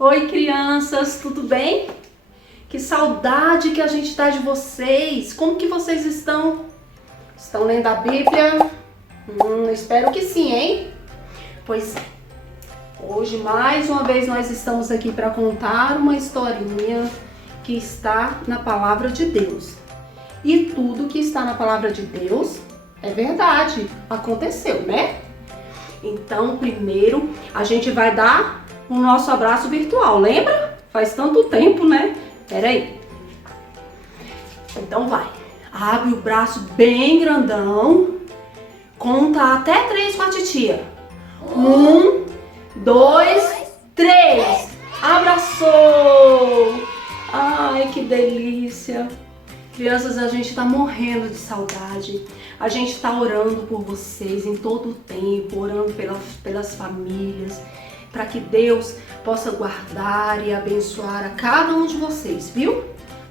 Oi, crianças, tudo bem? Que saudade que a gente tá de vocês. Como que vocês estão? Estão lendo a Bíblia? Espero que sim, hein? Pois é. Hoje, mais uma vez, nós estamos aqui para contar uma historinha que está na Palavra de Deus. E tudo que está na Palavra de Deus é verdade, aconteceu, né? Então, primeiro, a gente vai dar o nosso abraço virtual, lembra? Faz tanto tempo, né? Pera aí. Então vai. Abre o braço bem grandão. Conta até 3 com a titia. 1, 2, 3. Abraçou! Ai, que delícia! Crianças, a gente tá morrendo de saudade. A gente tá orando por vocês em todo o tempo, orando pelas famílias, para que Deus possa guardar e abençoar a cada um de vocês, viu?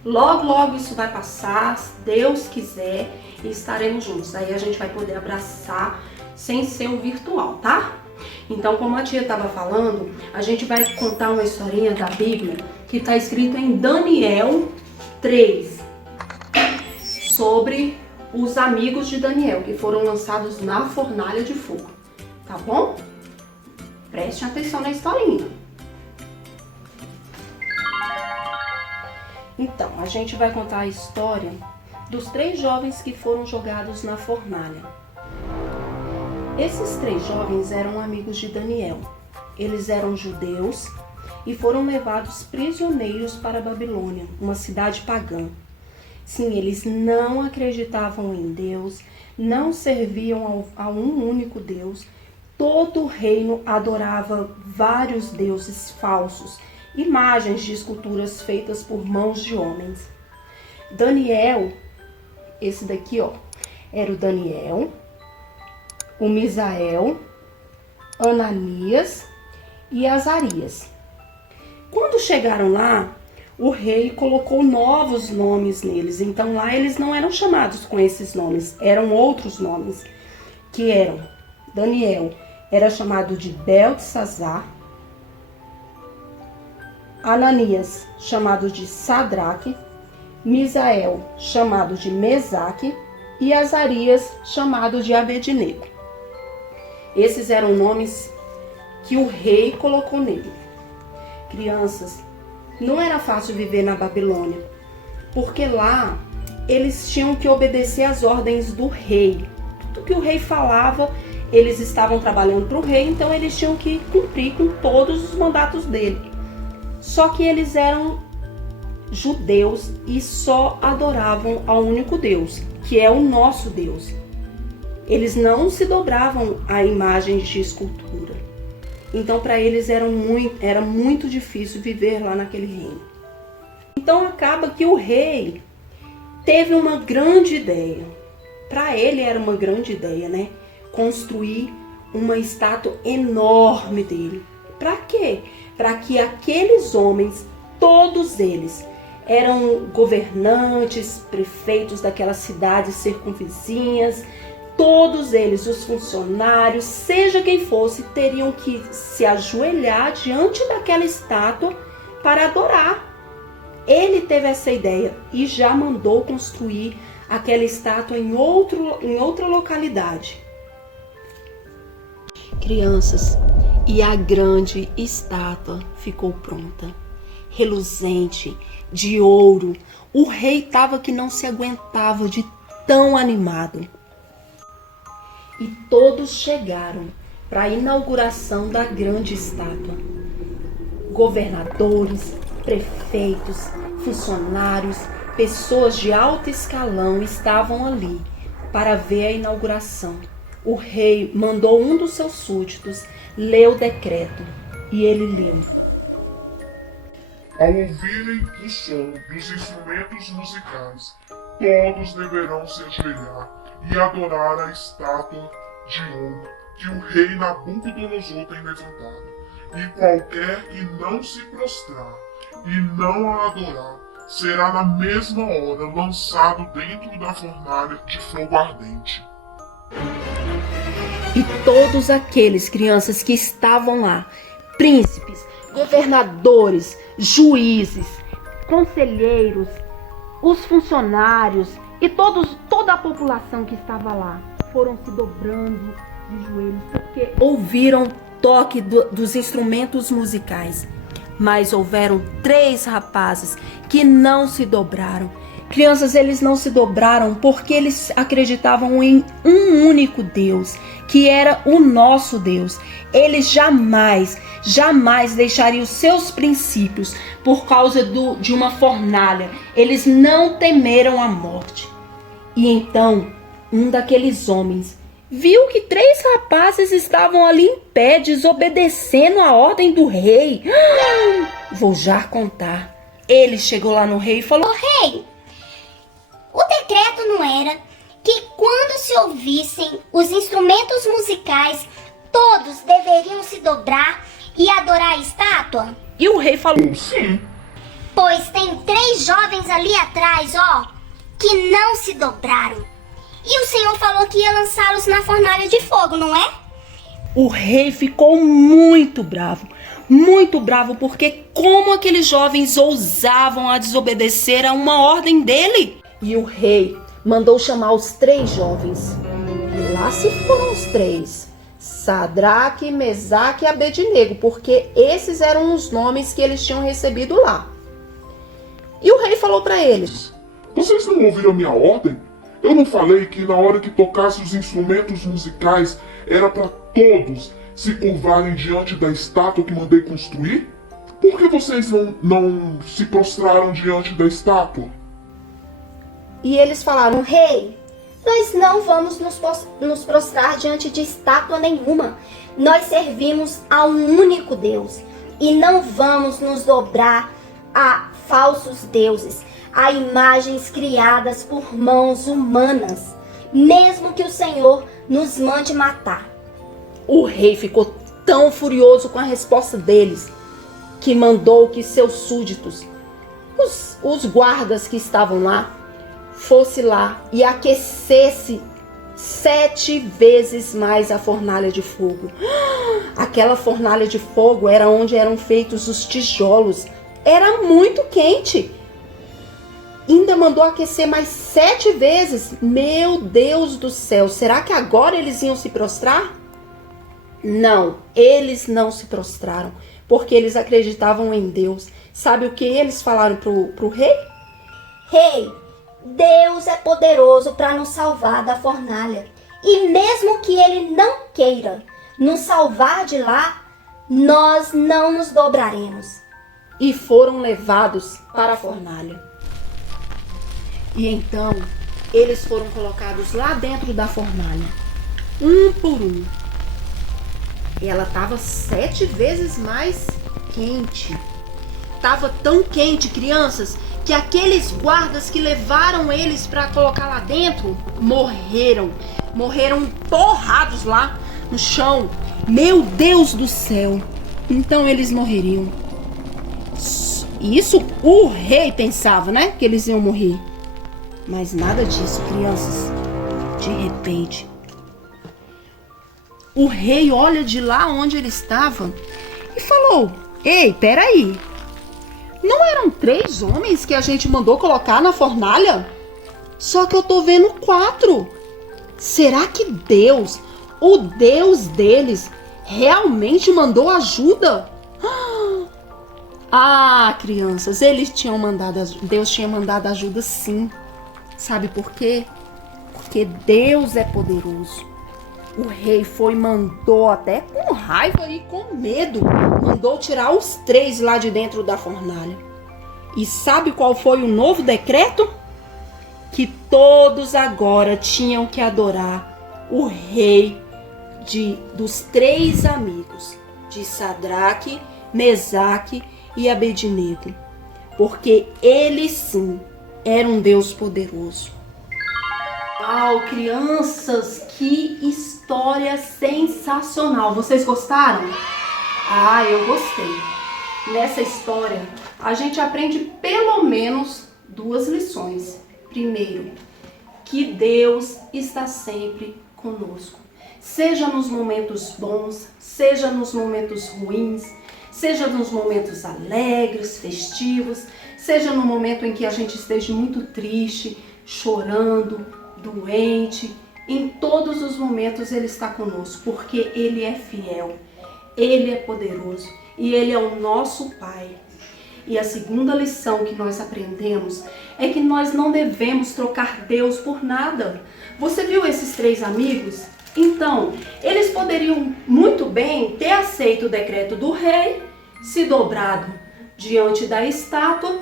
Logo, logo isso vai passar, se Deus quiser, e estaremos juntos. Aí a gente vai poder abraçar sem ser o virtual, tá? Então, como a tia estava falando, a gente vai contar uma historinha da Bíblia que está escrito em Daniel 3, sobre os amigos de Daniel, que foram lançados na fornalha de fogo, tá bom? Preste atenção na historinha. Então, a gente vai contar a história dos 3 jovens que foram jogados na fornalha. Esses 3 jovens eram amigos de Daniel. Eles eram judeus e foram levados prisioneiros para a Babilônia, uma cidade pagã. Sim, eles não acreditavam em Deus, não serviam a um único Deus. Todo o reino adorava vários deuses falsos, imagens de esculturas feitas por mãos de homens. Daniel, esse daqui, ó, era o Daniel, o Misael, Ananias e Azarias. Quando chegaram lá, o rei colocou novos nomes neles. Então lá eles não eram chamados com esses nomes, eram outros nomes, que eram Daniel era chamado de Beltesazar, Ananias chamado de Sadraque, Misael chamado de Mesaque e Azarias chamado de Abednego. Esses eram nomes que o rei colocou nele. Crianças, não era fácil viver na Babilônia, porque lá eles tinham que obedecer às ordens do rei. Tudo que o rei falava, eles estavam trabalhando para o rei, então eles tinham que cumprir com todos os mandatos dele. Só que eles eram judeus e só adoravam ao único Deus, que é o nosso Deus. Eles não se dobravam a imagens de escultura. Então para eles era muito difícil viver lá naquele reino. Então acaba que o rei teve uma grande ideia. Para ele era uma grande ideia, né? Construir uma estátua enorme dele. Para quê? Para que aqueles homens, todos eles, eram governantes, prefeitos daquelas cidades circunvizinhas, todos eles, os funcionários, seja quem fosse, teriam que se ajoelhar diante daquela estátua para adorar. Ele teve essa ideia e já mandou construir aquela estátua em outra localidade. Crianças, e a grande estátua ficou pronta, reluzente, de ouro. O rei estava que não se aguentava de tão animado. E todos chegaram para a inauguração da grande estátua. Governadores, prefeitos, funcionários, pessoas de alto escalão estavam ali para ver a inauguração. O rei mandou um dos seus súditos ler o decreto e ele leu: Ao ouvirem o som dos instrumentos musicais, todos deverão se ajoelhar e adorar a estátua de ouro que o rei Nabucodonosor tem levantado. E qualquer que não se prostrar e não a adorar, será na mesma hora lançado dentro da fornalha de fogo ardente. E todos aqueles crianças que estavam lá, príncipes, governadores, juízes, conselheiros, os funcionários e toda a população que estava lá foram se dobrando de joelhos porque ouviram toque dos instrumentos musicais. Mas houveram 3 rapazes que não se dobraram. Crianças, eles não se dobraram porque eles acreditavam em um único Deus, que era o nosso Deus. Eles jamais deixariam os seus princípios por causa de uma fornalha. Eles não temeram a morte. E então, um daqueles homens viu que 3 rapazes estavam ali em pé, desobedecendo a ordem do rei. Vou já contar. Ele chegou lá no rei e falou: Rei, o decreto não era que quando se ouvissem os instrumentos musicais, todos deveriam se dobrar e adorar a estátua? E o rei falou: Sim. Pois tem 3 jovens ali atrás, que não se dobraram. E o Senhor falou que ia lançá-los na fornalha de fogo, não é? O rei ficou muito bravo, porque como aqueles jovens ousavam a desobedecer a uma ordem dele? E o rei mandou chamar os 3 jovens. E lá se foram os 3, Sadraque, Mesaque e Abednego, porque esses eram os nomes que eles tinham recebido lá. E o rei falou para eles: Vocês não ouviram a minha ordem? Eu não falei que na hora que tocasse os instrumentos musicais era para todos se curvarem diante da estátua que mandei construir? Por que vocês não se prostraram diante da estátua? E eles falaram: Rei, nós não vamos nos prostrar diante de estátua nenhuma. Nós servimos a um único Deus e não vamos nos dobrar a falsos deuses, a imagens criadas por mãos humanas, mesmo que o Senhor nos mande matar. O rei ficou tão furioso com a resposta deles que mandou que seus súditos, os guardas que estavam lá, fosse lá e aquecesse 7 vezes mais a fornalha de fogo. Aquela fornalha de fogo era onde eram feitos os tijolos. Era muito quente. Ainda mandou aquecer mais 7 vezes. Meu Deus do céu, será que agora eles iam se prostrar? Não, eles não se prostraram, porque eles acreditavam em Deus. Sabe o que eles falaram pro rei? Rei, Deus é poderoso para nos salvar da fornalha. E mesmo que Ele não queira nos salvar de lá, nós não nos dobraremos. E foram levados para a fornalha. E então, eles foram colocados lá dentro da fornalha, um por um. E ela estava 7 vezes mais quente. Estava tão quente, crianças, que aqueles guardas que levaram eles para colocar lá dentro morreram. Morreram torrados lá no chão. Meu Deus do céu! Então eles morreriam. Isso o rei pensava, né? Que eles iam morrer. Mas nada disso, crianças. De repente, o rei olha de lá onde ele estava e falou: Ei, peraí. Não eram 3 homens que a gente mandou colocar na fornalha? Só que eu tô vendo 4. Será que Deus, o Deus deles, realmente mandou ajuda? Ah, crianças, Deus tinha mandado ajuda sim. Sabe por quê? Porque Deus é poderoso. O rei mandou até com raiva e com medo, mandou tirar os 3 lá de dentro da fornalha. E sabe qual foi o novo decreto? Que todos agora tinham que adorar o rei dos 3 amigos, de Sadraque, Mesaque e Abednego, porque ele sim era um Deus poderoso. Uau, crianças, que história sensacional! Vocês gostaram? Ah, eu gostei. Nessa história, a gente aprende pelo menos 2 lições. Primeiro, que Deus está sempre conosco. Seja nos momentos bons, seja nos momentos ruins, seja nos momentos alegres, festivos, seja no momento em que a gente esteja muito triste, chorando, doente. Em todos os momentos Ele está conosco, porque Ele é fiel, Ele é poderoso e Ele é o nosso Pai. E a segunda lição que nós aprendemos é que nós não devemos trocar Deus por nada. Você viu esses 3 amigos? Então, eles poderiam muito bem ter aceito o decreto do rei, se dobrado diante da estátua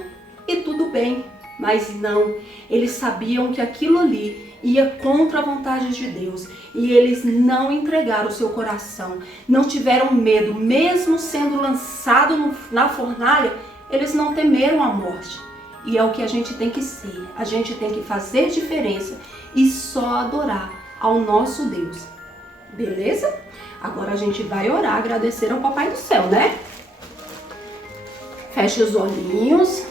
e tudo bem. Mas não, eles sabiam que aquilo ali ia contra a vontade de Deus e eles não entregaram o seu coração, não tiveram medo, mesmo sendo lançado na fornalha, eles não temeram a morte. E é o que a gente tem que ser, a gente tem que fazer diferença e só adorar ao nosso Deus, beleza? Agora a gente vai orar, agradecer ao Papai do Céu, né? Feche os olhinhos,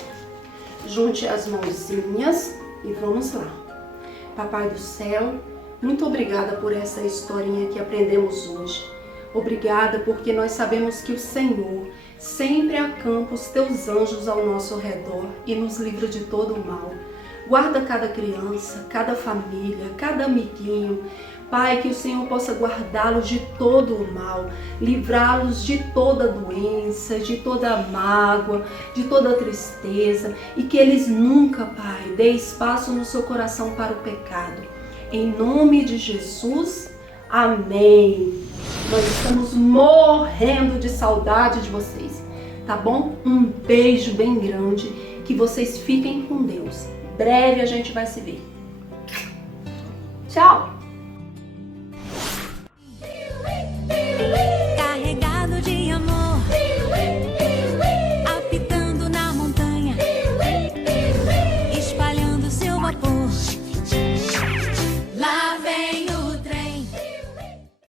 junte as mãozinhas e vamos lá. Papai do Céu, muito obrigada por essa historinha que aprendemos hoje. Obrigada porque nós sabemos que o Senhor sempre acampa os teus anjos ao nosso redor e nos livra de todo o mal. Guarda cada criança, cada família, cada amiguinho. Pai, que o Senhor possa guardá-los de todo o mal, livrá-los de toda doença, de toda mágoa, de toda tristeza e que eles nunca, Pai, dê espaço no seu coração para o pecado. Em nome de Jesus, amém. Nós estamos morrendo de saudade de vocês, tá bom? Um beijo bem grande, que vocês fiquem com Deus. Breve a gente vai se ver. Tchau!